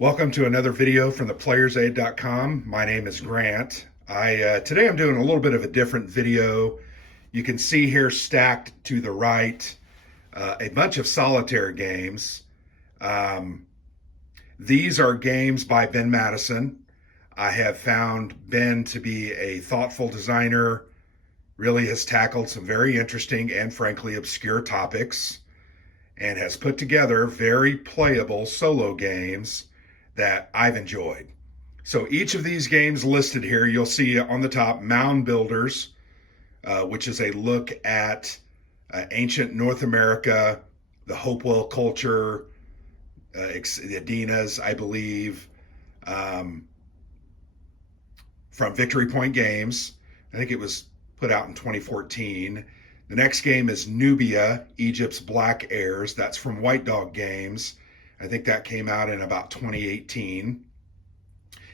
Welcome to another video from theplayersaid.com. My name is Grant. Today I'm doing a little bit of a different video. You can see here stacked to the right a bunch of solitaire games. These are games by Ben Madison. I have found Ben to be a thoughtful designer, really has tackled some very interesting and frankly obscure topics, and has put together very playable solo games that I've enjoyed. So each of these games listed here, you'll see on the top Mound Builders, which is a look at ancient North America, the Hopewell culture, the Adinas, I believe, from Victory Point Games. I think it was put out in 2014. The next game is Nubia, Egypt's Black Heirs. That's from White Dog Games. I think that came out in about 2018.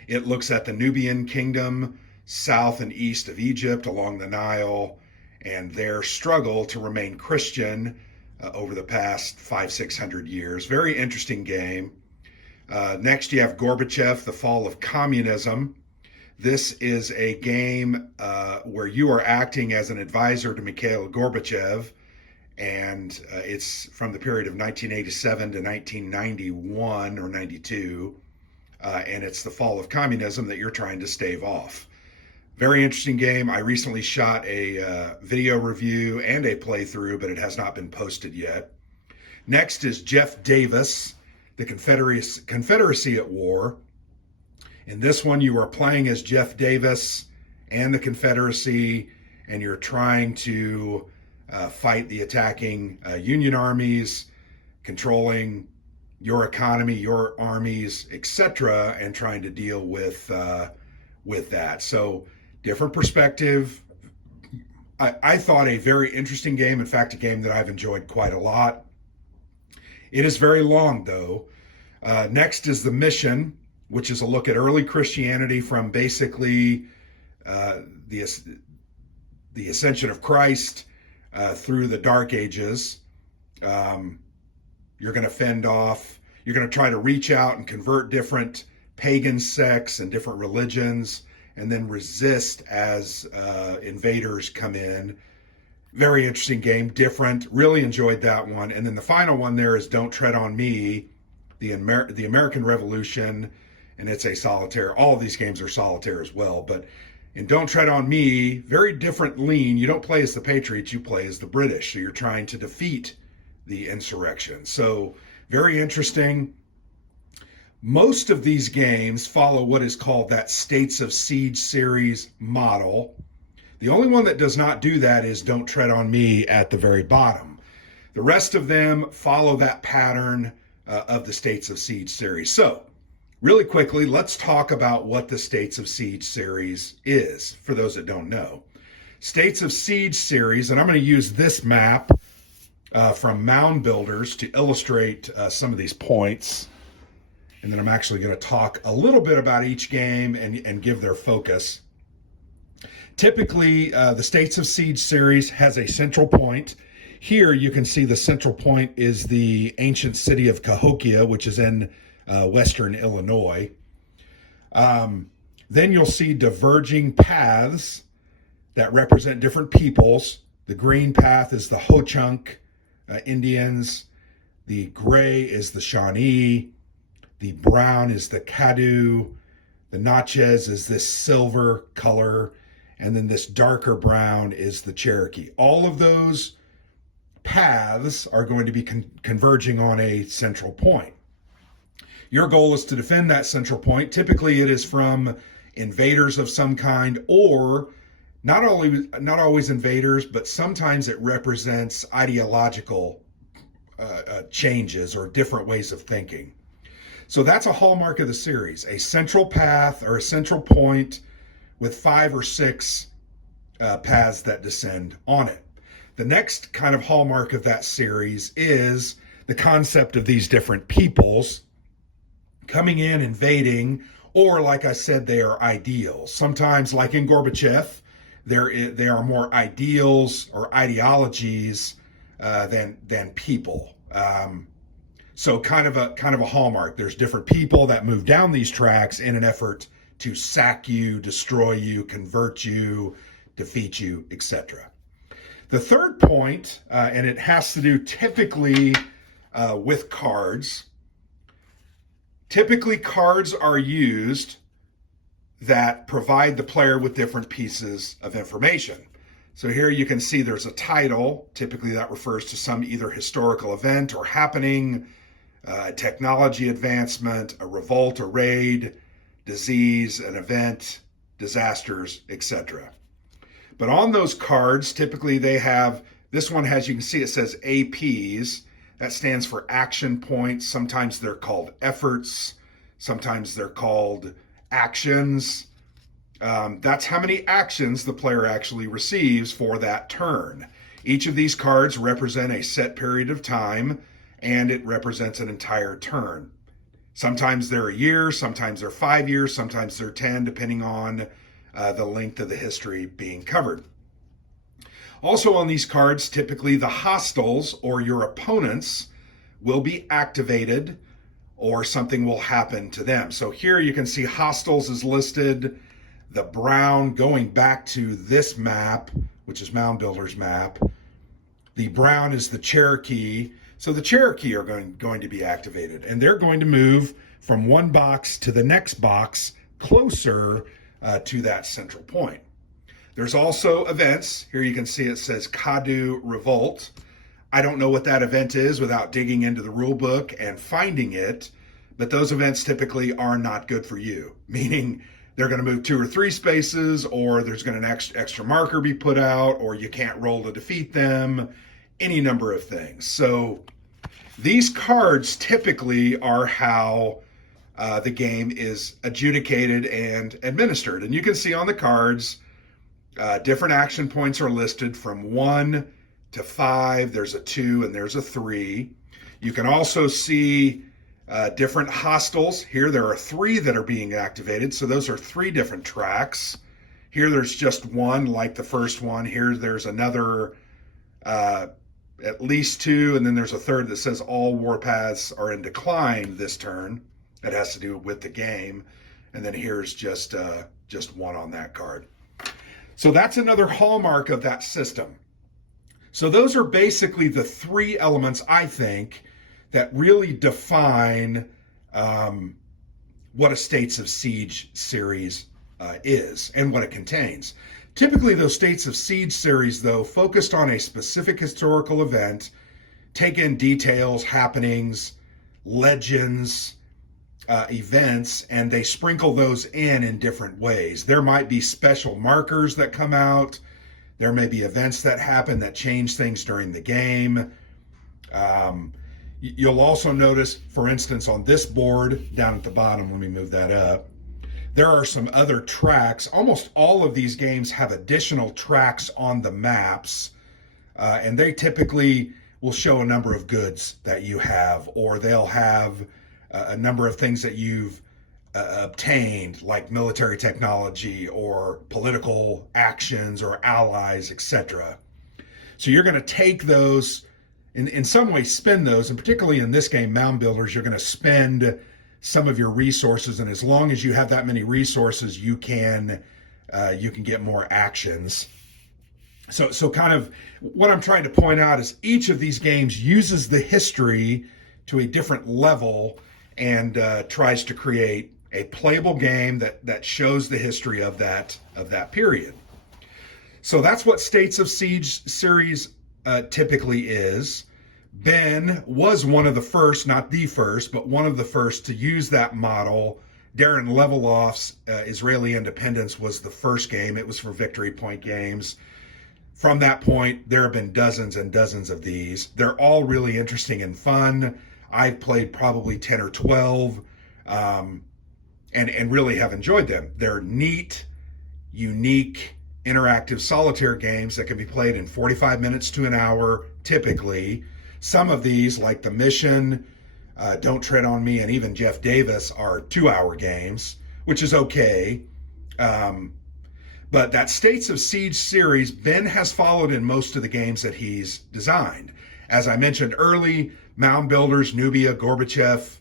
It looks at the Nubian kingdom, south and east of Egypt along the Nile, and their struggle to remain Christian over the past 500-600 years. Very interesting game. Next, you have Gorbachev, the Fall of Communism. This is a game where you are acting as an advisor to Mikhail Gorbachev, and it's from the period of 1987 to 1991 or 92, and it's the fall of communism that you're trying to stave off. Very interesting game. I recently shot a video review and a playthrough, but it has not been posted yet. Next is Jeff Davis, the Confederacy at War. In this one, you are playing as Jeff Davis and the Confederacy, and you're trying to fight the attacking Union armies, controlling your economy, your armies, etc., and trying to deal with that. So, different perspective. I thought a very interesting game. In fact, a game that I've enjoyed quite a lot. It is very long, though. Next is The Mission, which is a look at early Christianity from basically the ascension of Christ through the Dark Ages. You're going to fend off, you're going to try to reach out and convert different pagan sects and different religions, and then resist as invaders come in. Very interesting game, different, really enjoyed that one. And then the final one there is Don't Tread on Me, the American Revolution, and it's a solitaire. All of these games are solitaire as well, but in Don't Tread on Me, very different lean. You don't play as the Patriots, you play as the British. So you're trying to defeat the insurrection. So very interesting. Most of these games follow what is called that States of Siege series model. The only one that does not do that is Don't Tread on Me at the very bottom. The rest of them follow that pattern of the States of Siege series. So really quickly, let's talk about what the States of Siege series is, for those that don't know. States of Siege series, and I'm going to use this map from Mound Builders to illustrate some of these points. And then I'm actually going to talk a little bit about each game and give their focus. Typically, the States of Siege series has a central point. Here you can see the central point is the ancient city of Cahokia, which is in Western Illinois. Then you'll see diverging paths that represent different peoples. The green path is the Ho-Chunk Indians. The gray is the Shawnee. The brown is the Caddo. The Natchez is this silver color. And then this darker brown is the Cherokee. All of those paths are going to be converging on a central point. Your goal is to defend that central point. Typically, it is from invaders of some kind, or not always invaders, but sometimes it represents ideological changes or different ways of thinking. So that's a hallmark of the series, a central path or a central point with 5 or 6 paths that descend on it. The next kind of hallmark of that series is the concept of these different peoples coming in, invading, or like I said, they are ideals. Sometimes, like in Gorbachev, they are more ideals or ideologies than people. So kind of a hallmark. There's different people that move down these tracks in an effort to sack you, destroy you, convert you, defeat you, etc. The third point, and it has to do typically with cards. Typically, cards are used that provide the player with different pieces of information. So here you can see there's a title. Typically that refers to some either historical event or happening, technology advancement, a revolt, a raid, disease, an event, disasters, etc. But on those cards, typically they have, this one has, you can see it says APs. That stands for action points. Sometimes they're called efforts. Sometimes they're called actions. That's how many actions the player actually receives for that turn. Each of these cards represent a set period of time, and it represents an entire turn. Sometimes they're a year, sometimes they're 5 years, sometimes they're 10, depending on the length of the history being covered. Also on these cards, typically the hostiles or your opponents will be activated or something will happen to them. So here you can see hostiles is listed. The brown, going back to this map, which is Mound Builder's map, the brown is the Cherokee. So the Cherokee are going to be activated, and they're going to move from one box to the next box closer to that central point. There's also events. Here you can see it says Kadu Revolt. I don't know what that event is without digging into the rule book and finding it, but those events typically are not good for you, meaning they're going to move 2 or 3 spaces, or there's going to an extra marker be put out, or you can't roll to defeat them, any number of things. So these cards typically are how the game is adjudicated and administered. And you can see on the cards, different action points are listed from 1 to 5. There's a 2 and there's a 3. You can also see different hostiles. Here there are 3 that are being activated. So those are 3 different tracks. Here there's just one, like the first one. Here there's another, at least 2, and then there's a third that says all warpaths are in decline this turn. That has to do with the game. And then here's just one on that card. So that's another hallmark of that system. So those are basically the 3 elements, I think, that really define what a States of Siege series is and what it contains. Typically, those States of Siege series, though, focused on a specific historical event, take in details, happenings, legends, events, and they sprinkle those in different ways. There might be special markers that come out. There may be events that happen that change things during the game. You'll also notice, for instance, on this board down at the bottom, let me move that up, there are some other tracks. Almost all of these games have additional tracks on the maps, and they typically will show a number of goods that you have, or they'll have a number of things that you've obtained, like military technology or political actions or allies, etc. So you're going to take those, in some way spend those, and particularly in this game, Mound Builders, you're going to spend some of your resources, and as long as you have that many resources, you can get more actions. So kind of what I'm trying to point out is each of these games uses the history to a different level and tries to create a playable game that shows the history of that period. So that's what States of Siege series typically is. Ben was one of the first, not the first, but one of the first to use that model. Darren Leveloff's Israeli Independence was the first game. It was for Victory Point Games. From that point, there have been dozens and dozens of these. They're all really interesting and fun. I've played probably 10 or 12 and really have enjoyed them. They're neat, unique, interactive solitaire games that can be played in 45 minutes to an hour, typically. Some of these, like The Mission, Don't Tread on Me, and even Jeff Davis, are 2-hour games, which is okay. But that States of Siege series, Ben has followed in most of the games that he's designed. As I mentioned early, Mound Builders, Nubia, Gorbachev,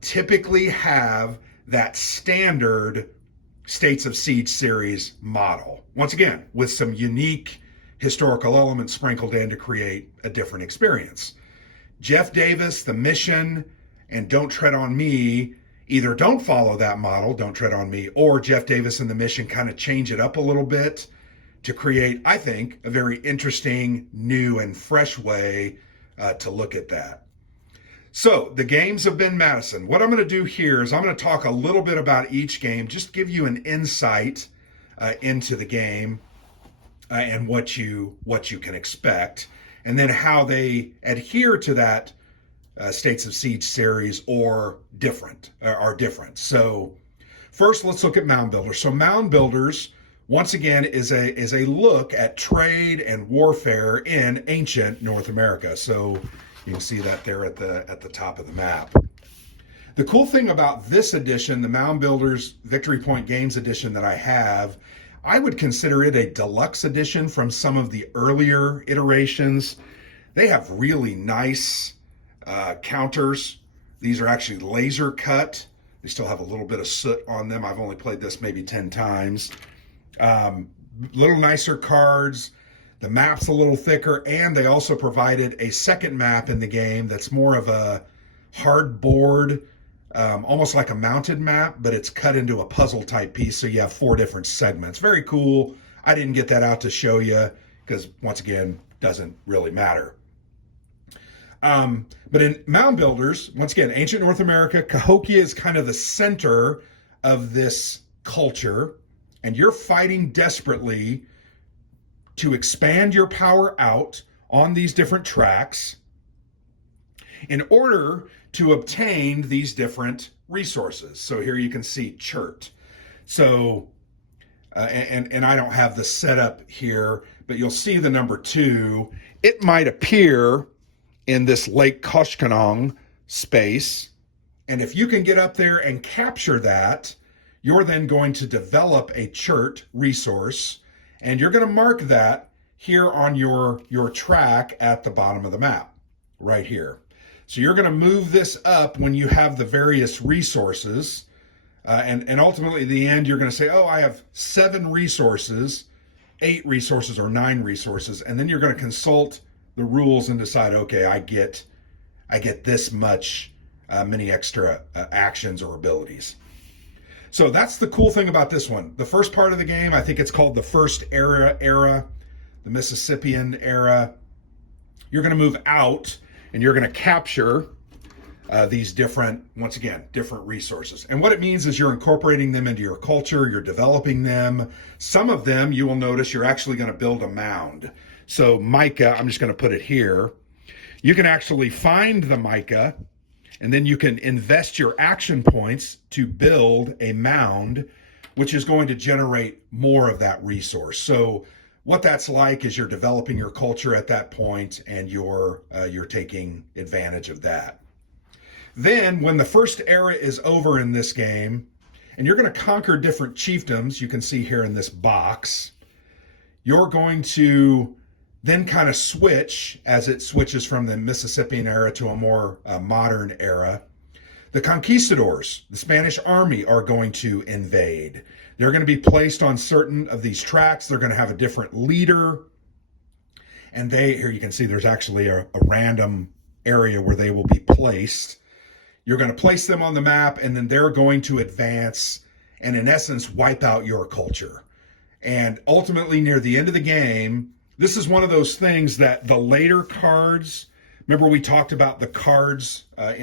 typically have that standard States of Siege series model. Once again, with some unique historical elements sprinkled in to create a different experience. Jeff Davis, The Mission, and Don't Tread on Me either don't follow that model, Don't Tread on Me, or Jeff Davis and The Mission kind of change it up a little bit to create, I think, a very interesting, new, and fresh way to look at that. So the games have been Madison. What I'm going to do here is I'm going to talk a little bit about each game, just give you an insight into the game and what you can expect, and then how they adhere to that States of Siege series or are different. So first, let's look at Mound Builders. So Mound Builders, once again, is a look at trade and warfare in ancient North America. So you can see that there at the top of the map. The cool thing about this edition, the Mound Builders Victory Point Games edition that I have, I would consider it a deluxe edition from some of the earlier iterations. They have really nice counters. These are actually laser cut. They still have a little bit of soot on them. I've only played this maybe 10 times. Little nicer cards. The map's a little thicker, and they also provided a second map in the game that's more of a hard board, almost like a mounted map, but it's cut into a puzzle type piece, so you have 4 different segments. Very cool. I didn't get that out to show you because, once again, doesn't really matter. But in Mound Builders, once again, ancient North America, Cahokia is kind of the center of this culture, and you're fighting desperately to expand your power out on these different tracks in order to obtain these different resources. So here you can see chert. So, and I don't have the setup here, but you'll see the number 2. It might appear in this Lake Koshkonong space. And if you can get up there and capture that, you're then going to develop a chert resource, and you're going to mark that here on your track at the bottom of the map, right here. So you're going to move this up when you have the various resources, and ultimately at the end, you're going to say, oh, I have 7 resources, 8 resources, or 9 resources, and then you're going to consult the rules and decide, okay, I get this much, many extra actions or abilities. So that's the cool thing about this one. The first part of the game, I think it's called the First Era, the Mississippian era. You're going to move out and you're going to capture these different resources. And what it means is you're incorporating them into your culture, you're developing them. Some of them, you will notice, you're actually going to build a mound. So mica, I'm just going to put it here. You can actually find the mica, and then you can invest your action points to build a mound, which is going to generate more of that resource. So what that's like is you're developing your culture at that point, and you're taking advantage of that. Then when the first era is over in this game, and you're going to conquer different chiefdoms, you can see here in this box, you're going to then kind of switch as it switches from the Mississippian era to a more modern era. The conquistadors, the Spanish army, are going to invade. They're going to be placed on certain of these tracks. They're going to have a different leader. And here you can see there's actually a random area where they will be placed. You're going to place them on the map, and then they're going to advance and, in essence, wipe out your culture. And ultimately, near the end of the game, this is one of those things that the later cards, remember we talked about the cards at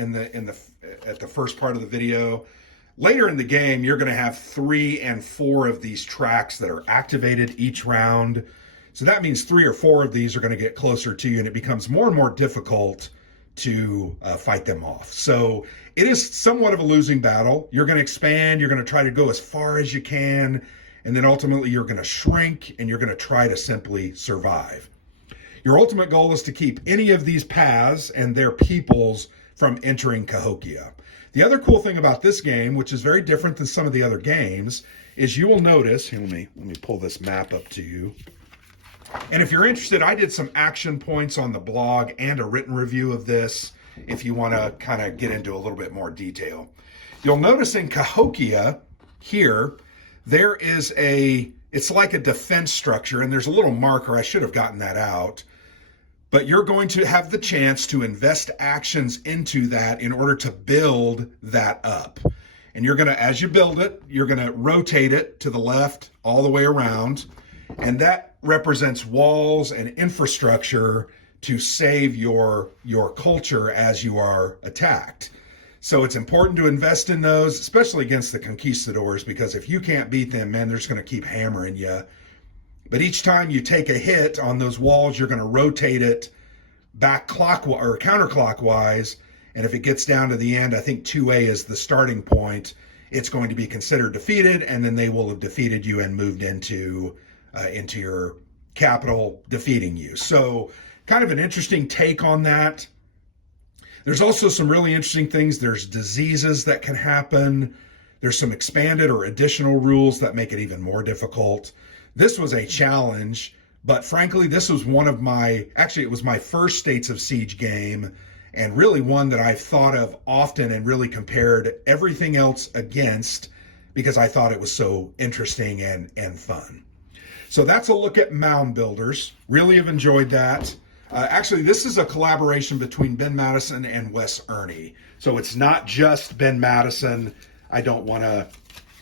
the first part of the video. Later in the game, you're going to have 3 and 4 of these tracks that are activated each round. So that means 3 or 4 of these are going to get closer to you, and it becomes more and more difficult to fight them off. So it is somewhat of a losing battle. You're going to expand. You're going to try to go as far as you can. And then ultimately you're going to shrink, and you're going to try to simply survive. Your ultimate goal is to keep any of these paths and their peoples from entering Cahokia. The other cool thing about this game, which is very different than some of the other games, is you will notice, here, let me pull this map up to you. And if you're interested, I did some action points on the blog and a written review of this if you want to kind of get into a little bit more detail. You'll notice in Cahokia here, there is it's like a defense structure, and there's a little marker. I should have gotten that out. But you're going to have the chance to invest actions into that in order to build that up. And you're going to, as you build it, you're going to rotate it to the left all the way around. And that represents walls and infrastructure to save your culture as you are attacked. So it's important to invest in those, especially against the conquistadors, because if you can't beat them, man, they're just going to keep hammering you. But each time you take a hit on those walls, you're going to rotate it back clockwise or counterclockwise. And if it gets down to the end, I think 2A is the starting point, it's going to be considered defeated, and then they will have defeated you and moved into your capital, defeating you. So kind of an interesting take on that. There's also some really interesting things. There's diseases that can happen. There's some expanded or additional rules that make it even more difficult. This was a challenge, but frankly, this was it was my first States of Siege game, and really one that I've thought of often and really compared everything else against, because I thought it was so interesting and fun. So that's a look at Mound Builders. Really have enjoyed that. Actually, this is a collaboration between Ben Madison and Wes Ernie. So it's not just Ben Madison. I don't want to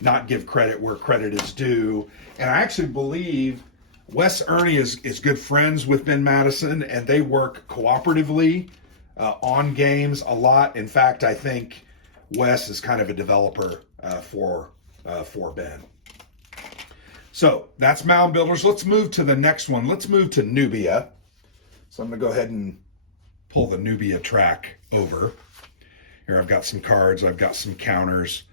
not give credit where credit is due. And I actually believe Wes Ernie is good friends with Ben Madison, and they work cooperatively on games a lot. In fact, I think Wes is kind of a developer for Ben. So that's Mound Builders. Let's move to the next one. Let's move to Nubia. So I'm going to go ahead and pull the Nubia track over. Here I've got some cards. I've got some counters.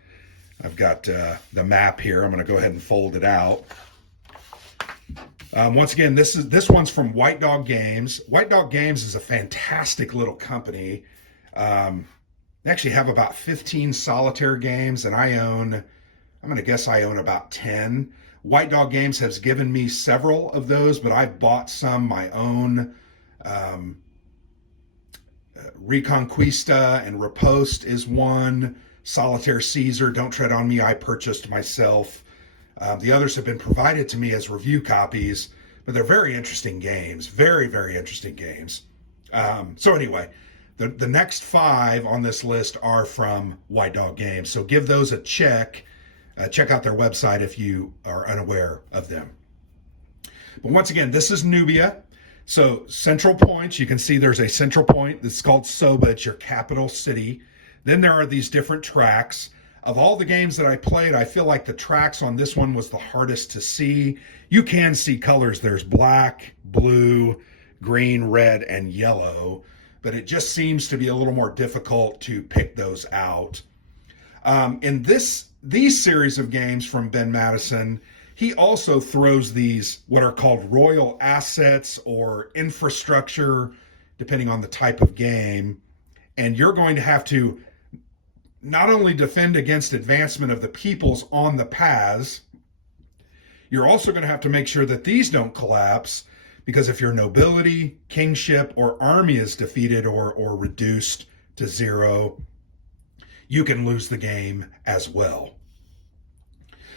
I've got the map here. I'm going to go ahead and fold it out. Once again, this one's from White Dog Games. White Dog Games is a fantastic little company. They actually have about 15 solitaire games, and I'm going to guess I own about 10. White Dog Games has given me several of those, but I've bought some my own. Reconquista and Riposte is one. Solitaire Caesar, Don't Tread on Me, I purchased myself. The others have been provided to me as review copies, but they're very interesting games. Very, very interesting games. So anyway, the next 5 on this list are from White Dog Games. So give those a check. Check out their website if you are unaware of them. But once again, this is Nubia. So central points, you can see there's a central point that's called Soba. It's your capital city. Then there are these different tracks. Of all the games that I played, I feel like the tracks on this one was the hardest to see. You can see colors. There's black, blue, green, red, and yellow, but it just seems to be a little more difficult to pick those out. In these series of games from Ben Madison, he also throws these what are called royal assets or infrastructure, depending on the type of game. And you're going to have to not only defend against advancement of the peoples on the paths, you're also going to have to make sure that these don't collapse, because if your nobility, kingship, or army is defeated or reduced to 0, you can lose the game as well.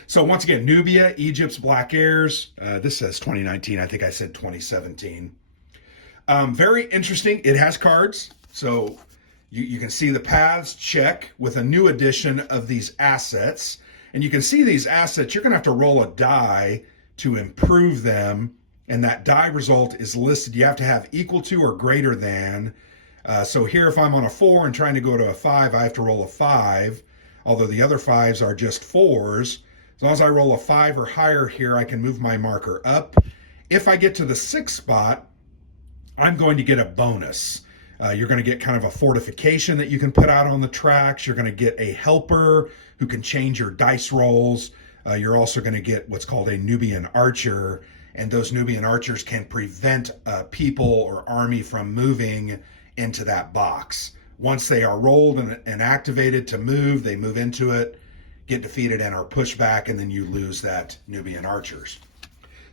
So once again, Nubia, Egypt's Black Heirs. This says 2019. I think I said 2017. Very interesting. It has cards. So you can see the paths, check, with a new addition of these assets. And you can see these assets, you're going to have to roll a die to improve them. And that die result is listed. You have to have equal to or greater than. So here, if I'm on a 4 and trying to go to a 5, I have to roll a 5. Although the other 5s are just 4s. As long as I roll a 5 or higher here, I can move my marker up. If I get to the 6th spot, I'm going to get a bonus. You're going to get kind of a fortification that you can put out on the tracks. You're going to get a helper who can change your dice rolls. You're also going to get what's called a Nubian archer, and those Nubian archers can prevent people or army from moving into that box. Once they are rolled and activated to move, they move into it, get defeated, and are pushed back, and then you lose that Nubian archers.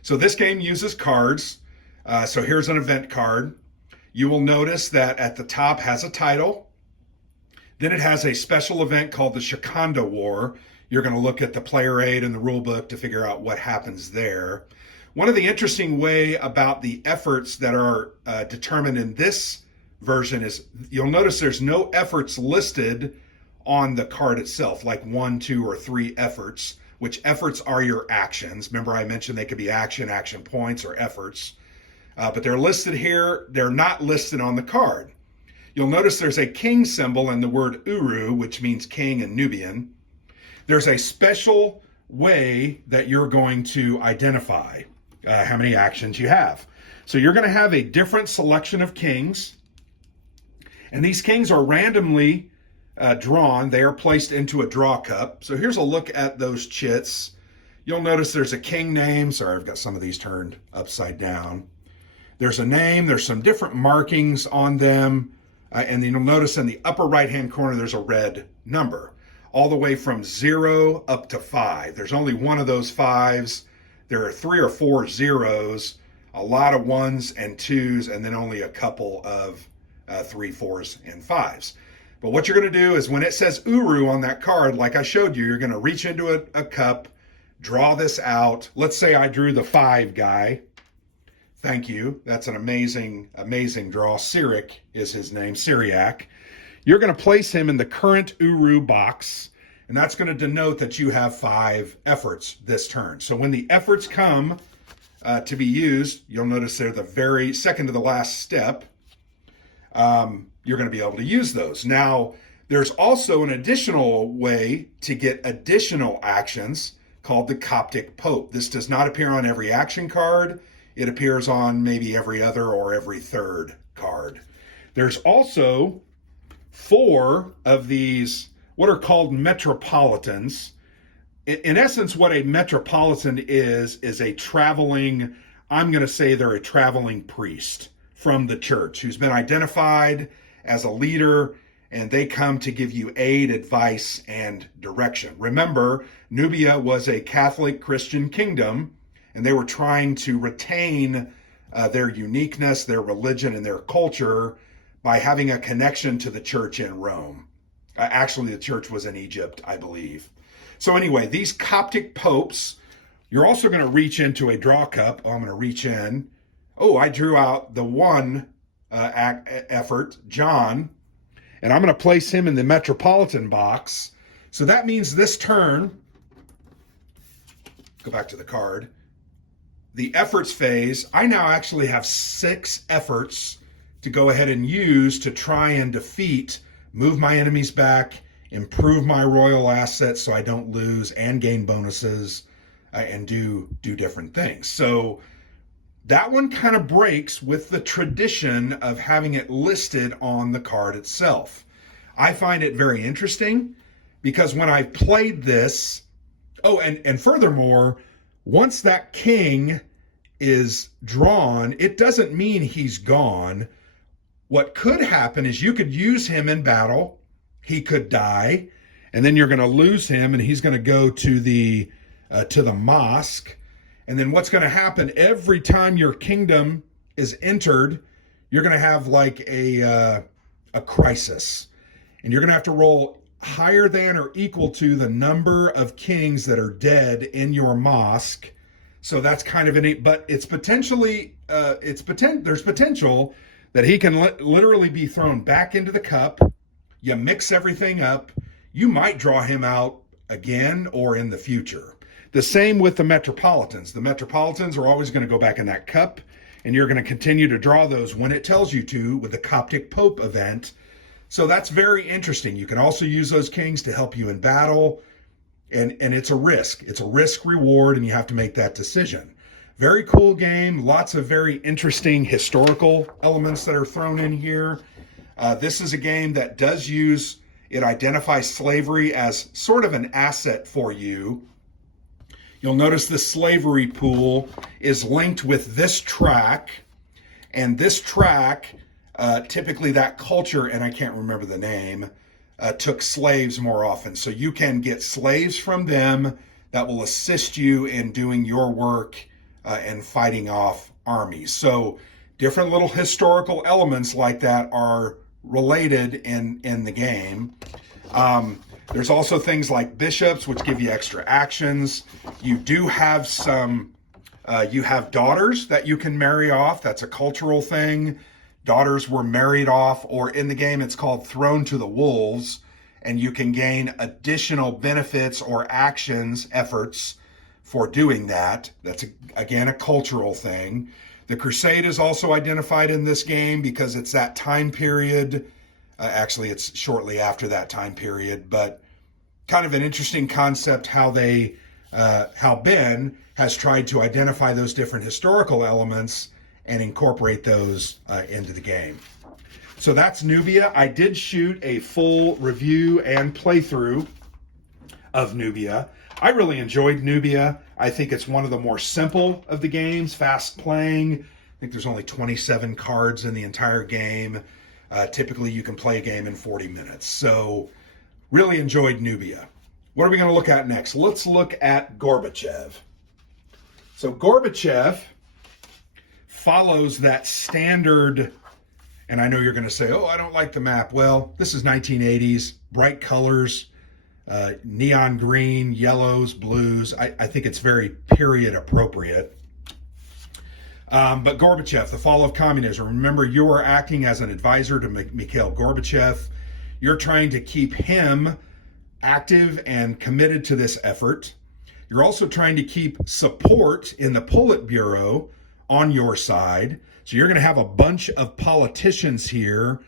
So this game uses cards. So here's an event card. You will notice that at the top has a title. Then it has a special event called the Shikanda War. You're going to look at the player aid and the rule book to figure out what happens there. One of the interesting way about the efforts that are determined in this version is you'll notice there's no efforts listed on the card itself, like 1, 2, or 3 efforts, which efforts are your actions. Remember I mentioned they could be action points, or efforts. But they're listed here. They're not listed on the card. You'll notice there's a king symbol and the word Uru, which means king in Nubian. There's a special way that you're going to identify how many actions you have. So you're going to have a different selection of kings, and these kings are randomly drawn. They are placed into a draw cup. So here's a look at those chits. You'll notice there's a king name. Sorry, I've got some of these turned upside down. There's a name. There's some different markings on them. And then you'll notice in the upper right-hand corner, there's a red number, all the way from 0 up to 5. There's only one of those 5s. There are 3 or 4 zeros, a lot of 1s and 2s, and then only a couple of 3, 4s, and 5s. But what you're going to do is when it says Uru on that card, like I showed you, you're going to reach into a cup, draw this out. Let's say I drew the 5 guy. Thank you. That's an amazing, amazing draw. Cyric is his name, Syriac. You're going to place him in the current Uru box, and that's going to denote that you have 5 efforts this turn. So when the efforts come to be used, you'll notice they're the very second to the last step. You're going to be able to use those. Now, there's also an additional way to get additional actions called the Coptic Pope. This does not appear on every action card. It appears on maybe every other or every third card. There's also 4 of these, what are called Metropolitans. In essence, what a Metropolitan is a traveling, I'm going to say they're a traveling priest from the church who's been identified as a leader, and they come to give you aid, advice, and direction. Remember, Nubia was a Catholic Christian kingdom, and they were trying to retain their uniqueness, their religion, and their culture by having a connection to the church in Rome. Actually, the church was in Egypt, I believe. So anyway, these Coptic popes, you're also going to reach into a draw cup. Oh, I'm going to reach in. Oh, I drew out the 1 effort, John, and I'm going to place him in the Metropolitan box. So that means this turn, go back to the card, the efforts phase, I now actually have 6 efforts to go ahead and use to try and defeat, move my enemies back, improve my royal assets so I don't lose, and gain bonuses and do different things. So that one kind of breaks with the tradition of having it listed on the card itself. I find it very interesting because when I played this, and furthermore, once that king is drawn, it doesn't mean he's gone. What could happen is you could use him in battle. He could die, and then you're going to lose him, and he's going to go to the mosque. And then what's going to happen every time your kingdom is entered, you're going to have like a crisis, and you're going to have to roll higher than or equal to the number of kings that are dead in your mosque. So that's kind of but it's potentially, there's potential that he can literally be thrown back into the cup. You mix everything up. You might draw him out again or in the future. The same with the Metropolitans. The Metropolitans are always going to go back in that cup, and you're going to continue to draw those when it tells you to with the Coptic Pope event. So that's very interesting. You can also use those kings to help you in battle, and it's a risk. It's a risk reward, and you have to make that decision. Very cool game. Lots of very interesting historical elements that are thrown in here. This is a game that does it identifies slavery as sort of an asset for you. You'll notice the slavery pool is linked with this track, and this track, typically that culture, and I can't remember the name, took slaves more often. So you can get slaves from them that will assist you in doing your work and fighting off armies. So different little historical elements like that are related in the game. There's also things like bishops, which give you extra actions. You do have you have daughters that you can marry off. That's a cultural thing. Daughters were married off, or in the game it's called thrown to the wolves, and you can gain additional benefits or actions, efforts for doing that. That's, again, a cultural thing. The Crusade is also identified in this game because it's that time period. Actually, it's shortly after that time period, but kind of an interesting concept how Ben has tried to identify those different historical elements and incorporate those into the game. So that's Nubia. I did shoot a full review and playthrough of Nubia. I really enjoyed Nubia. I think it's one of the more simple of the games, fast playing. I think there's only 27 cards in the entire game. Typically, you can play a game in 40 minutes. So really enjoyed Nubia. What are we going to look at next? Let's look at Gorbachev. So Gorbachev follows that standard, and I know you're going to say, oh, I don't like the map. Well, this is 1980s, bright colors, neon green, yellows, blues. I think it's very period appropriate. But Gorbachev, the fall of communism. Remember, you are acting as an advisor to Mikhail Gorbachev. You're trying to keep him active and committed to this effort. You're also trying to keep support in the Politburo on your side. So you're going to have a bunch of politicians here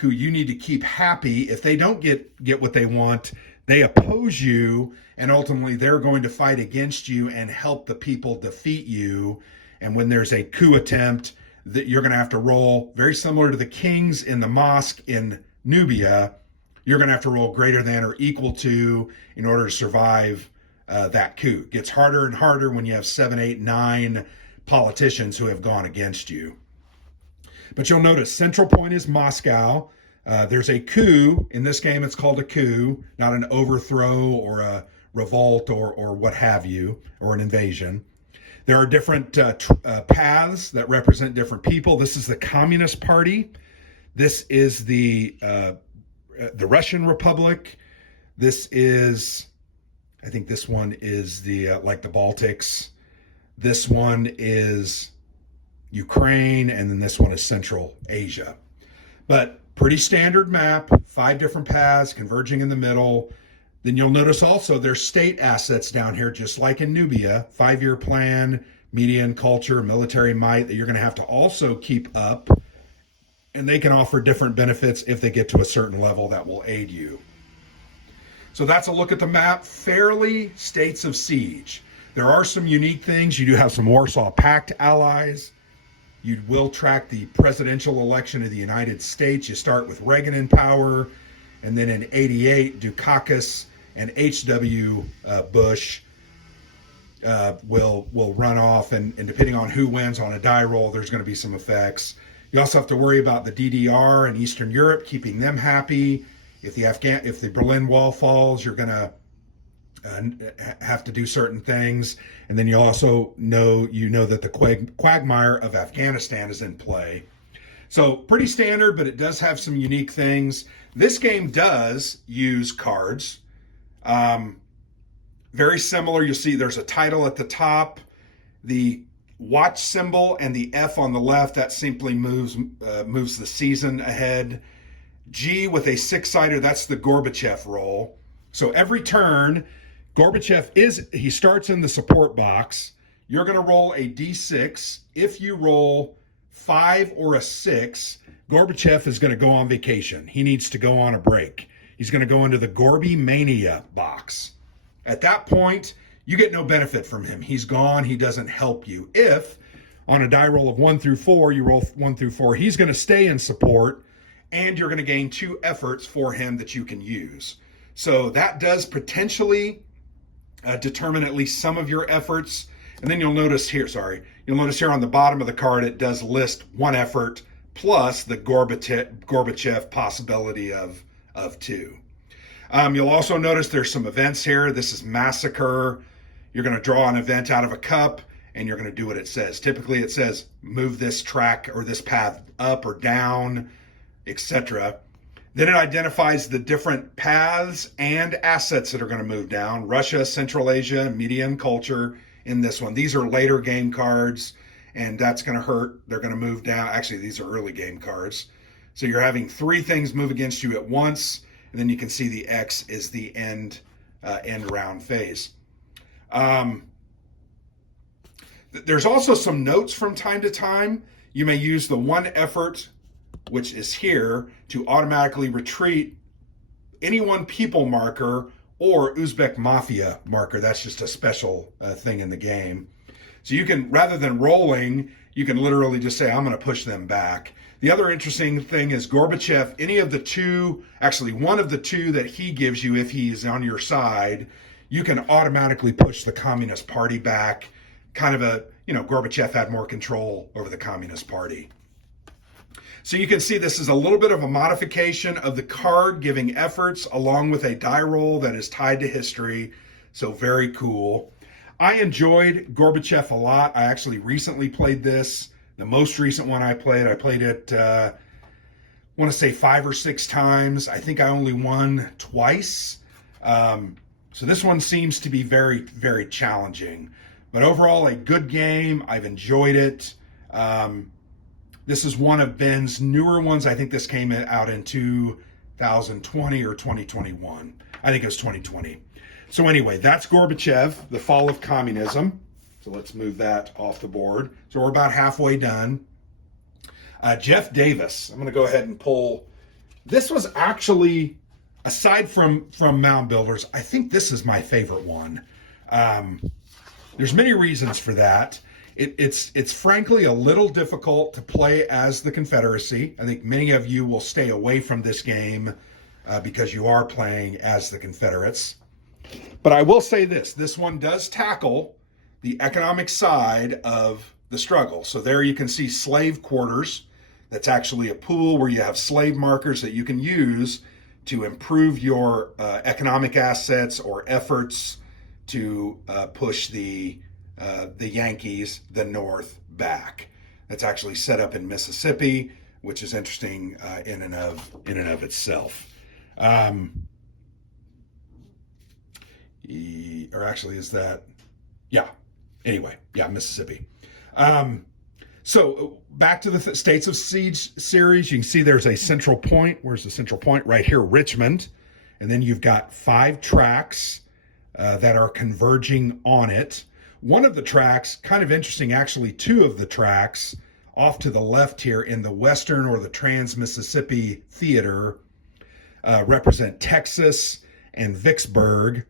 who you need to keep happy. If they don't get what they want, they oppose you, and ultimately they're going to fight against you and help the people defeat you. And when there's a coup attempt, that you're going to have to roll, very similar to the kings in the mosque in Nubia, you're going to have to roll greater than or equal to in order to survive that coup. It gets harder and harder when you have 7, 8, 9 politicians who have gone against you. But you'll notice central point is Moscow. There's a coup. In this game, it's called a coup, not an overthrow or a revolt or what have you, or an invasion. There are different paths that represent different people. This is the Communist Party. This is the Russian Republic. This is, I think this one is the like the Baltics. This one is Ukraine, and then this one is Central Asia. But pretty standard map, 5 different paths converging in the middle. Then you'll notice also there's state assets down here, just like in Nubia, 5-year plan, media and culture, military might that you're going to have to also keep up. And they can offer different benefits if they get to a certain level that will aid you. So that's a look at the map. Fairly states of siege. There are some unique things. You do have some Warsaw Pact allies. You will track the presidential election of the United States. You start with Reagan in power, and then in 88, Dukakis and H.W. Bush will run off, and depending on who wins on a die roll, there's going to be some effects. You also have to worry about the DDR and Eastern Europe, keeping them happy. If the Berlin Wall falls, you're going to have to do certain things. And then you also know that the quagmire of Afghanistan is in play. So pretty standard, but it does have some unique things. This game does use cards. Very similar. You'll see there's a title at the top. The watch symbol and the F on the left, that simply moves the season ahead. G with a 6-sider, that's the Gorbachev roll. So every turn, he starts in the support box. You're going to roll a D6. If you roll 5 or a 6, Gorbachev is going to go on vacation. He needs to go on a break. He's going to go into the Gorby Mania box. At that point, you get no benefit from him. He's gone. He doesn't help you. If on a die roll of 1 through 4, you roll 1 through 4, he's going to stay in support, and you're going to gain 2 efforts for him that you can use. So that does potentially determine at least some of your efforts. And then you'll notice here on the bottom of the card, it does list 1 effort plus the Gorbachev possibility of 2. You'll also notice there's some events here. This is Massacre. You're going to draw an event out of a cup, and you're going to do what it says. Typically it says move this track or this path up or down, etc. Then it identifies the different paths and assets that are going to move down. Russia, Central Asia, media and culture in this one. These are later game cards, and that's going to hurt. They're going to move down. Actually, these are early game cards. So you're having three things move against you at once, and then you can see the X is the end round phase. There's also some notes from time to time. You may use the one effort, which is here, to automatically retreat any one people marker or Uzbek Mafia marker. That's just a special thing in the game. So you can, rather than rolling, you can literally just say, I'm going to push them back. The other interesting thing is Gorbachev, any of the two, actually one of the two that he gives you if he's on your side, you can automatically push the Communist Party back. Kind of a, Gorbachev had more control over the Communist Party. So you can see this is a little bit of a modification of the card giving efforts along with a die roll that is tied to history. So very cool. I enjoyed Gorbachev a lot. I actually recently played this. The most recent one I played it, I want to say 5 or 6 times. I think I only won twice. So this one seems to be very, very challenging. But overall, a good game. I've enjoyed it. This is one of Ben's newer ones. I think this came out in 2020 or 2021. I think it was 2020. So anyway, that's Gorbachev, the fall of communism. So let's move that off the board. So we're about halfway done. Jeff Davis. I'm going to go ahead and pull. This was actually, aside from Mound Builders, I think this is my favorite one. There's many reasons for that. It's frankly a little difficult to play as the Confederacy. I think many of you will stay away from this game because you are playing as the Confederates. But I will say this one does tackle the economic side of the struggle. So there you can see slave quarters. That's actually a pool where you have slave markers that you can use to improve your economic assets or efforts to push the Yankees, the North, back. That's actually set up in Mississippi, which is interesting in and of itself. Or actually, is that? Yeah. Anyway, yeah, Mississippi. So back to the States of Siege series. You can see there's a central point. Where's the central point? Right here, Richmond. And then you've got 5 tracks that are converging on it. One of the tracks, kind of interesting, actually 2 of the tracks off to the left here in the Western or the Trans-Mississippi Theater represent Texas and Vicksburg.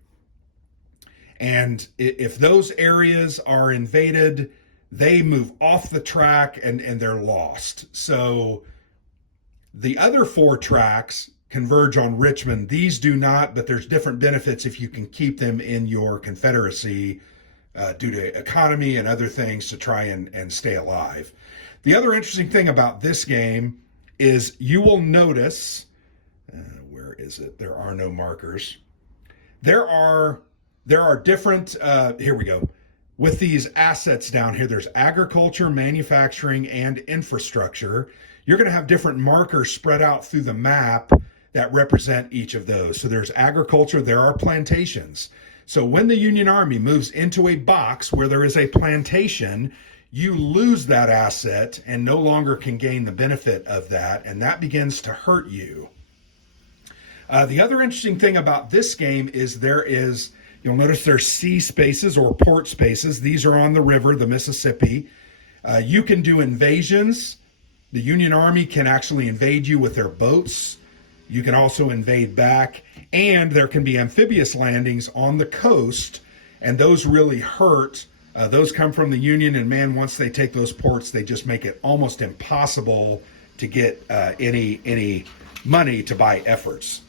And if those areas are invaded, they move off the track and they're lost. So the other 4 tracks converge on Richmond. These do not, but there's different benefits if you can keep them in your Confederacy due to economy and other things to try and stay alive. The other interesting thing about this game is you will notice, where is it? There are no markers. There are different, here we go. With these assets down here, there's agriculture, manufacturing, and infrastructure. You're going to have different markers spread out through the map that represent each of those. So there's agriculture, there are plantations. So when the Union Army moves into a box where there is a plantation, you lose that asset and no longer can gain the benefit of that, and that begins to hurt you. The other interesting thing about this game is you'll notice there's sea spaces or port spaces. These are on the river, the Mississippi. You can do invasions. The Union Army can actually invade you with their boats. You can also invade back. And there can be amphibious landings on the coast, and those really hurt. Those come from the Union, and man, once they take those ports, they just make it almost impossible to get any money to buy efforts.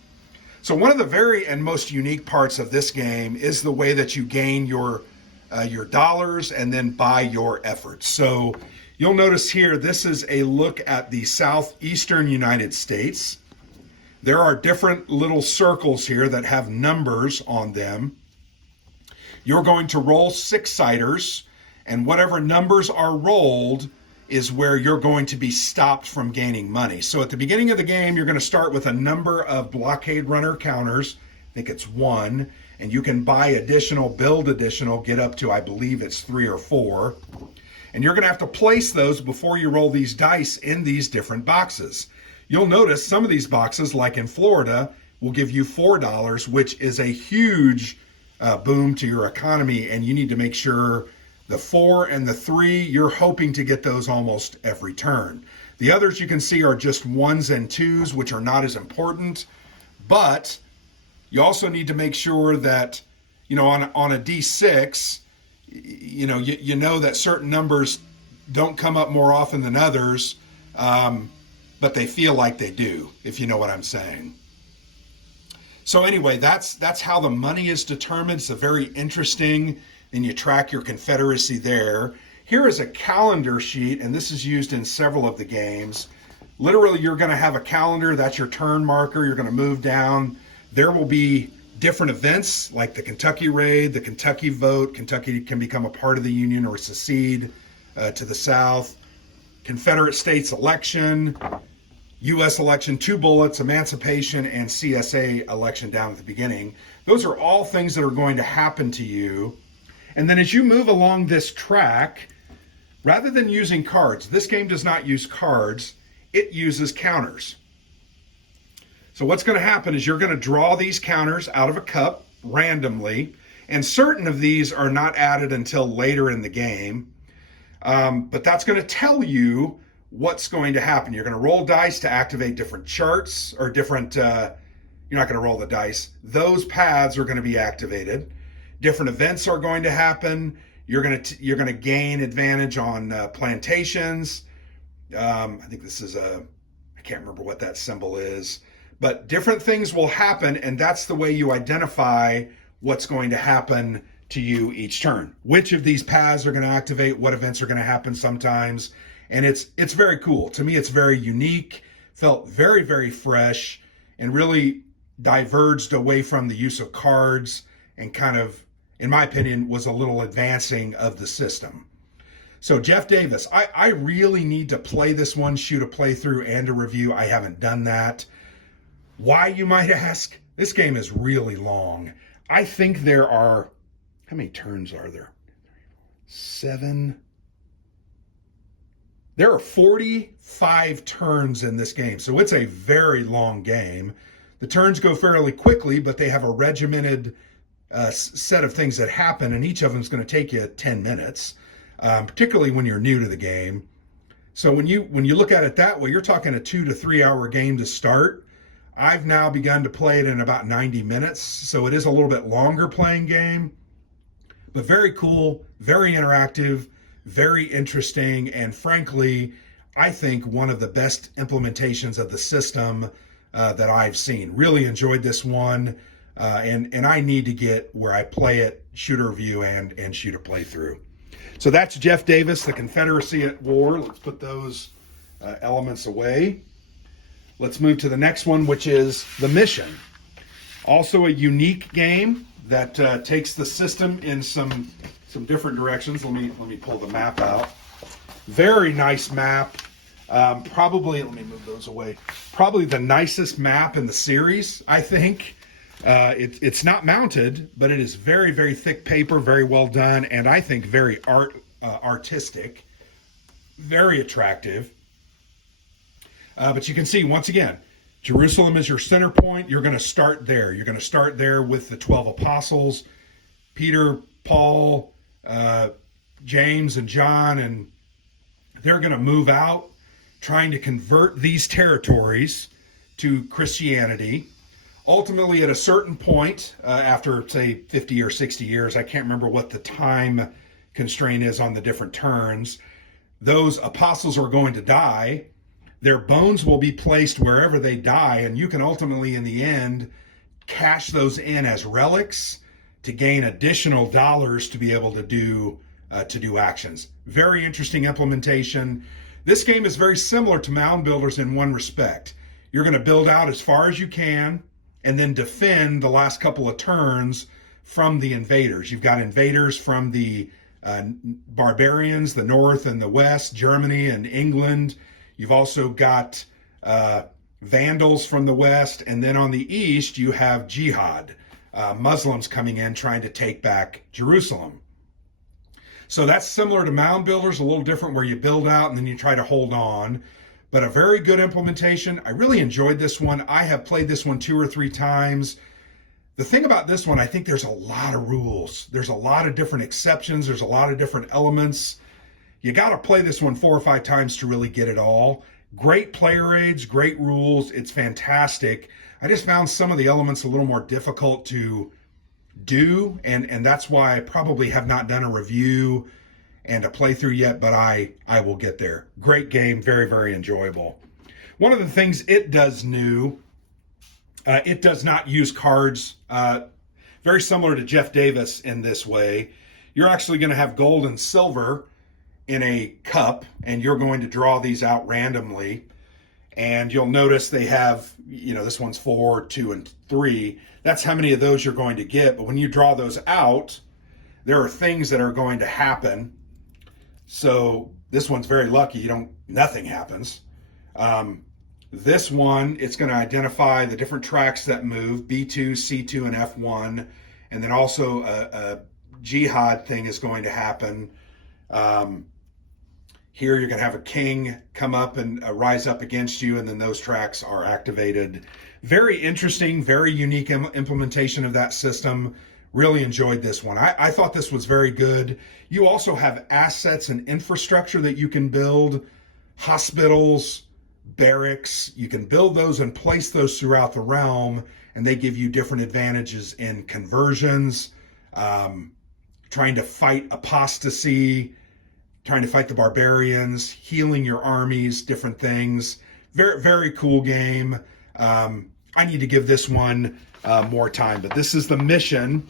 So one of the very and most unique parts of this game is the way that you gain your dollars and then buy your efforts. So you'll notice here, this is a look at the southeastern United States. There are different little circles here that have numbers on them. You're going to roll 6-siders, and whatever numbers are rolled is where you're going to be stopped from gaining money. So at the beginning of the game, you're going to start with a number of blockade runner counters. I think it's 1, and you can buy additional, build additional, get up to, I believe it's 3 or 4. And you're going to have to place those before you roll these dice in these different boxes. You'll notice some of these boxes, like in Florida, will give you $4, which is a huge boom to your economy, and you need to make sure the 4 and the 3, you're hoping to get those almost every turn. The others you can see are just 1s and 2s, which are not as important, but you also need to make sure that, on a D6, you know that certain numbers don't come up more often than others, but they feel like they do, if you know what I'm saying. So anyway, that's how the money is determined. It's a very interesting, and you track your Confederacy there. Here is a calendar sheet, and this is used in several of the games. Literally, you're going to have a calendar. That's your turn marker. You're going to move down. There will be different events like the Kentucky Raid, the Kentucky Vote. Kentucky can become a part of the Union or secede to the South. Confederate States election, U.S. election, 2 bullets, emancipation, and CSA election down at the beginning. Those are all things that are going to happen to you. And then as you move along this track, rather than using cards, this game does not use cards, it uses counters. So what's going to happen is you're going to draw these counters out of a cup randomly, and certain of these are not added until later in the game. But that's going to tell you what's going to happen. You're going to roll dice to activate different charts or different, you're not going to roll the dice. Those paths are going to be activated. Different events are going to happen. You're going to gain advantage on plantations. I think this is I can't remember what that symbol is. But different things will happen, and that's the way you identify what's going to happen to you each turn. Which of these paths are going to activate, what events are going to happen sometimes. And it's very cool. To me, it's very unique, felt very, very fresh, and really diverged away from the use of cards and kind of, in my opinion, was a little advancing of the system. So Jeff Davis, I really need to play this one, shoot a playthrough and a review. I haven't done that. Why, you might ask? This game is really long. I think there are, how many turns are there? 7. There are 45 turns in this game, so it's a very long game. The turns go fairly quickly, but they have a regimented set of things that happen, and each of them is going to take you 10 minutes, particularly when you're new to the game. So when you look at it that way, you're talking a 2 to 3 hour game to start. I've now begun to play it in about 90 minutes, so it is a little bit longer playing game, but very cool, very interactive, very interesting, and frankly, I think one of the best implementations of the system that I've seen. Really enjoyed this one, and I need to get where I play it, shoot a review, and shoot a playthrough. So that's Jeff Davis, The Confederacy at War. Let's put those elements away. Let's move to the next one, which is The Mission. Also a unique game that takes the system in some different directions. Let me pull the map out. Very nice map. Probably, let me move those away. Probably the nicest map in the series, I think. It's not mounted, but it is very, very thick paper, very well done, and I think very artistic, very attractive. But you can see, once again, Jerusalem is your center point. You're going to start there. You're going to start there with the 12 apostles, Peter, Paul, James, and John, and they're going to move out, trying to convert these territories to Christianity. Ultimately, at a certain point, after, say, 50 or 60 years, I can't remember what the time constraint is on the different turns, those apostles are going to die. Their bones will be placed wherever they die, and you can ultimately, in the end, cash those in as relics to gain additional dollars to be able to do actions. Very interesting implementation. This game is very similar to Mound Builders in one respect. You're going to build out as far as you can and then defend the last couple of turns from the invaders. You've got invaders from the barbarians, the North and the West, Germany and England. You've also got Vandals from the West. And then on the East, you have jihad, Muslims coming in trying to take back Jerusalem. So that's similar to Mound Builders, a little different, where you build out and then you try to hold on. But a very good implementation. I really enjoyed this one. I have played this one 2 or 3 times. The thing about this one, I think there's a lot of rules. There's a lot of different exceptions. There's a lot of different elements. You got to play this one 4 or 5 times to really get it all. Great player aids, great rules. It's fantastic. I just found some of the elements a little more difficult to do, and that's why I probably have not done a review and a playthrough yet, but I will get there. Great game, very, very enjoyable. One of the things it does new, it does not use cards, very similar to Jeff Davis in this way. You're actually going to have gold and silver in a cup, and you're going to draw these out randomly. And you'll notice they have, this one's 4, 2, and 3. That's how many of those you're going to get. But when you draw those out, there are things that are going to happen. So this one's very lucky. Nothing happens. This one, it's going to identify the different tracks that move, B2, C2, and F1. And then also a jihad thing is going to happen. Here you're going to have a king come up and rise up against you, and then those tracks are activated. Very interesting, very unique implementation of that system. Really enjoyed this one. I thought this was very good. You also have assets and infrastructure that you can build, hospitals, barracks. You can build those and place those throughout the realm, and they give you different advantages in conversions, trying to fight apostasy, trying to fight the barbarians, healing your armies, different things. Very, very cool game. I need to give this one more time, but this is the mission.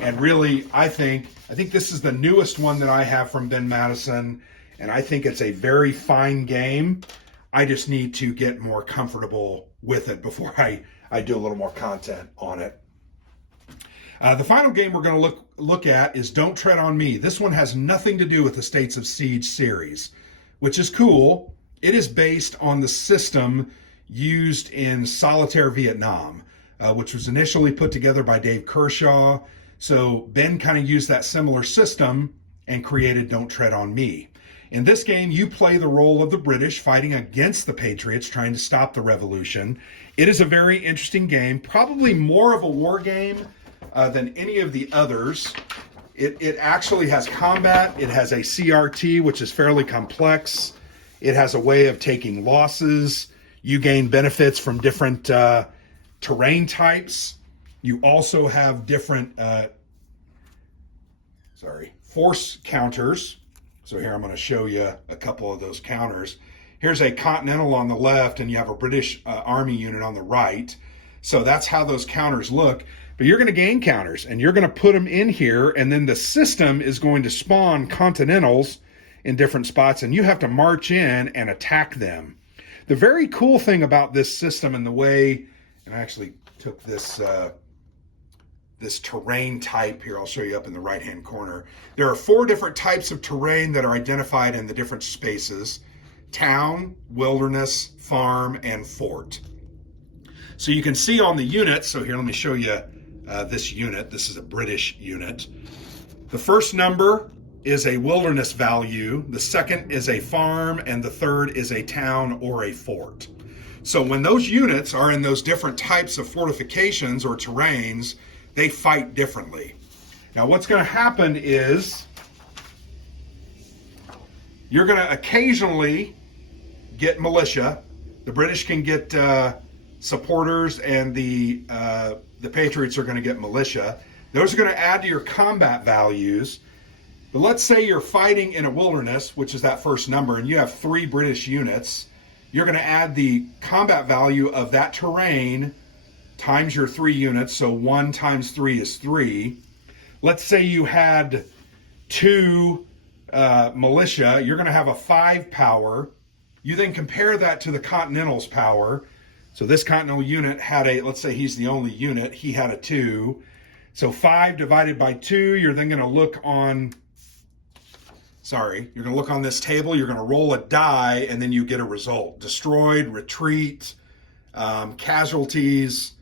And really, I think this is the newest one that I have from Ben Madison, and I think it's a very fine game. I just need to get more comfortable with it before I do a little more content on it. The final game we're going to look at is Don't Tread on Me. This one has nothing to do with the States of Siege series, which is cool. It is based on the system used in Solitaire Vietnam, which was initially put together by Dave Kershaw. So Ben kind of used that similar system and created Don't Tread on Me. In this game, you play the role of the British fighting against the Patriots, trying to stop the revolution. It is a very interesting game, probably more of a war game than any of the others. It actually has combat. It has a CRT, which is fairly complex. It has a way of taking losses. You gain benefits from different terrain types. You also have different force counters. So here I'm going to show you a couple of those counters. Here's a Continental on the left, and you have a British Army unit on the right. So that's how those counters look. But you're going to gain counters, and you're going to put them in here, and then the system is going to spawn Continentals in different spots, and you have to march in and attack them. The very cool thing about this system and the way, and I actually took this this terrain type here, I'll show you up in the right-hand corner. There are 4 different types of terrain that are identified in the different spaces: town, wilderness, farm, and fort. So you can see on the units, so here, let me show you this unit. This is a British unit. The first number is a wilderness value, the second is a farm, and the third is a town or a fort. So when those units are in those different types of fortifications or terrains, they fight differently. Now what's going to happen is you're going to occasionally get militia. The British can get supporters, and the Patriots are going to get militia. Those are going to add to your combat values. But let's say you're fighting in a wilderness, which is that first number, and you have 3 British units. You're going to add the combat value of that terrain times your 3 units, so 1 times 3 is 3. Let's say you had 2 militia, you're going to have a 5 power. You then compare that to the Continental's power. So this Continental unit had let's say he's the only unit, he had a 2. So 5 divided by 2, you're then going to look on sorry, you're going to look on this table, you're going to roll a die, and then you get a result. Destroyed, retreat, casualties,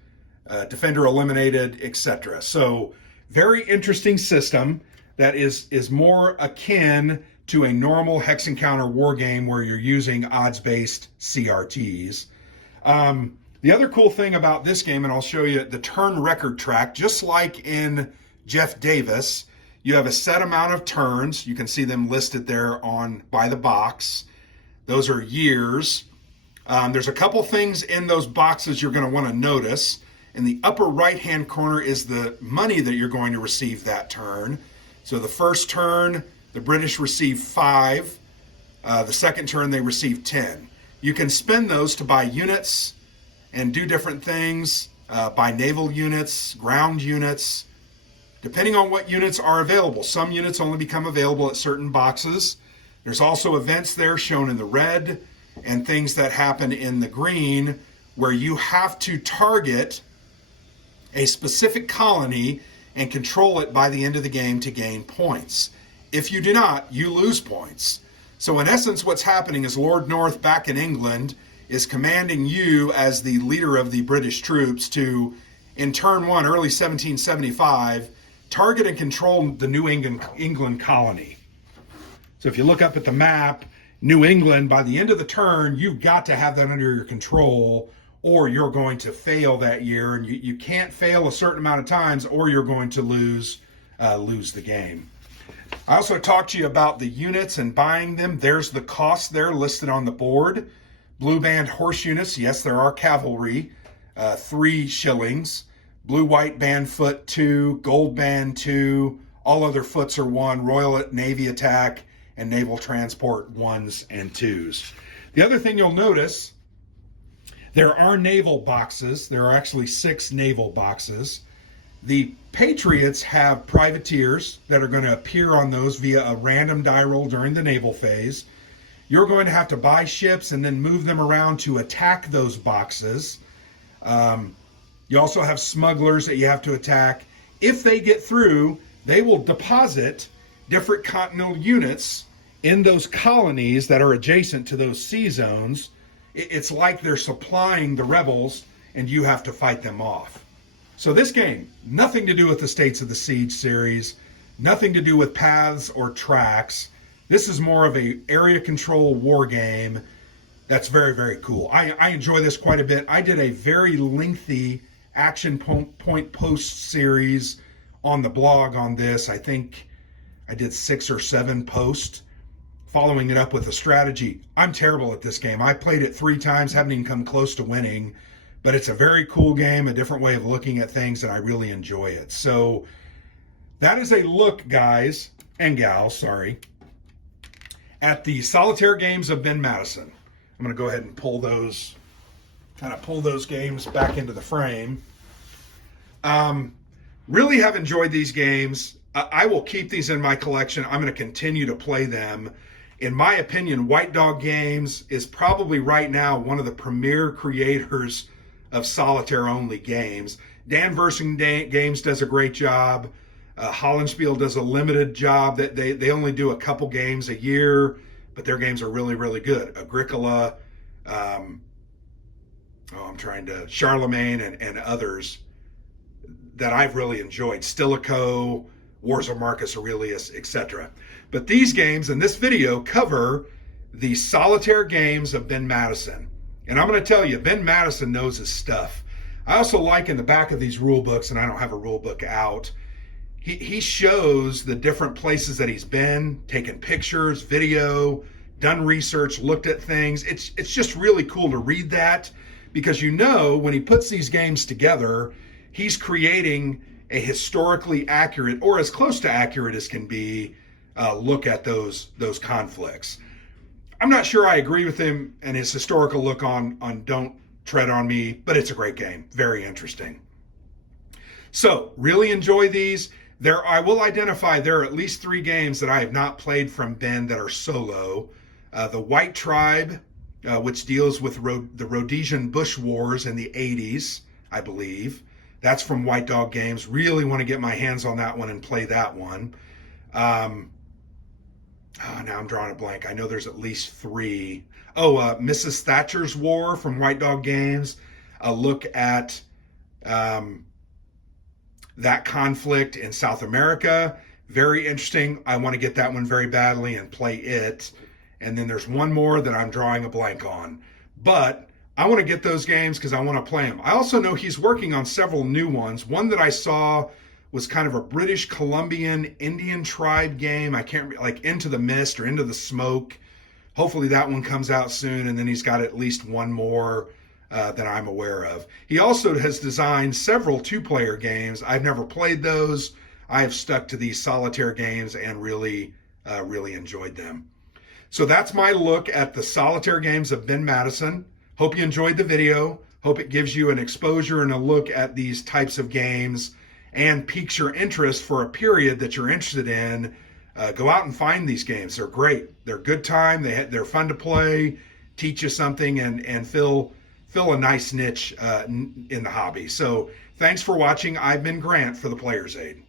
defender eliminated, etc. So very interesting system that is more akin to a normal hex encounter war game where you're using odds-based CRTs. The other cool thing about this game, and I'll show you the turn record track, just like in Jeff Davis, you have a set amount of turns. You can see them listed there on by the box. Those are years. There's a couple things in those boxes you're going to want to notice. In the upper right-hand corner is the money that you're going to receive that turn. So the first turn, the British receive 5. The second turn, they receive 10. You can spend those to buy units and do different things, buy naval units, ground units, depending on what units are available. Some units only become available at certain boxes. There's also events there shown in the red and things that happen in the green where you have to target a specific colony and control it by the end of the game to gain points. If you do not, you lose points. So in essence, what's happening is Lord North back in England is commanding you as the leader of the British troops to, in turn 1, early 1775, target and control the New England colony. So if you look up at the map, New England, by the end of the turn, you've got to have that under your control or you're going to fail that year. And you can't fail a certain amount of times or you're going to lose the game. I also talked to you about the units and buying them. There's the cost there listed on the board. Blue band horse units, yes, there are cavalry, 3 shillings. Blue-white band foot, 2. Gold band, 2. All other foots are 1. Royal Navy attack and naval transport, 1s and 2s. The other thing you'll notice, there are naval boxes. There are actually 6 naval boxes. The Patriots have privateers that are going to appear on those via a random die roll during the naval phase. You're going to have to buy ships and then move them around to attack those boxes. You also have smugglers that you have to attack. If they get through, they will deposit different continental units in those colonies that are adjacent to those sea zones. It's like they're supplying the rebels and you have to fight them off. So this game, nothing to do with the States of the Siege series, nothing to do with paths or tracks. This is more of a area control war game that's very, very cool. I enjoy this quite a bit. I did a very lengthy action point post series on the blog on this. I think I did 6 or 7 posts following it up with a strategy. I'm terrible at this game. I played it 3 times, haven't even come close to winning, but it's a very cool game, a different way of looking at things, and I really enjoy it. So that is a look, guys and gals, sorry, at the solitaire games of Ben Madison. I'm going to go ahead and pull those games back into the frame. Really have enjoyed these games. I will keep these in my collection. I'm going to continue to play them. In my opinion, White Dog Games is probably right now one of the premier creators of solitaire-only games. Dan Versing Games does a great job. Hollandspiel does a limited job. That they only do a couple games a year, but their games are really, really good. Agricola, Charlemagne and others that I've really enjoyed. Stilicho, Wars of Marcus Aurelius, etc. But these games in this video cover the solitaire games of Ben Madison. And I'm going to tell you, Ben Madison knows his stuff. I also like in the back of these rule books, and I don't have a rule book out, he shows the different places that he's been, taken pictures, video, done research, looked at things. It's just really cool to read that, because you know when he puts these games together, he's creating a historically accurate, or as close to accurate as can be, look at those conflicts. I'm not sure I agree with him and his historical look on Don't Tread on Me, but it's a great game. Very interesting. So, really enjoy these. I will identify there are at least 3 games that I have not played from Ben that are solo. The White Tribe, which deals with the Rhodesian Bush Wars in the 80s, I believe. That's from White Dog Games. Really want to get my hands on that one and play that one. Oh, now I'm drawing a blank. I know there's at least three. Oh, Mrs. Thatcher's War from White Dog Games. A look at um, that conflict in South America. Very interesting. I want to get that one very badly and play it. And then there's one more that I'm drawing a blank on. But I want to get those games because I want to play them. I also know he's working on several new ones. One that I saw was kind of a British Columbian Indian tribe game. I can't, like Into the Mist or Into the Smoke. Hopefully that one comes out soon. And then he's got at least one more that I'm aware of. He also has designed several two-player games. I've never played those. I have stuck to these solitaire games and really enjoyed them. So that's my look at the solitaire games of Ben Madison. Hope you enjoyed the video. Hope it gives you an exposure and a look at these types of games and piques your interest for a period that you're interested in. Go out and find these games. They're great. They're good time. They're fun to play, teach you something, and fill a nice niche in the hobby. So thanks for watching. I've been Grant for the Player's Aid.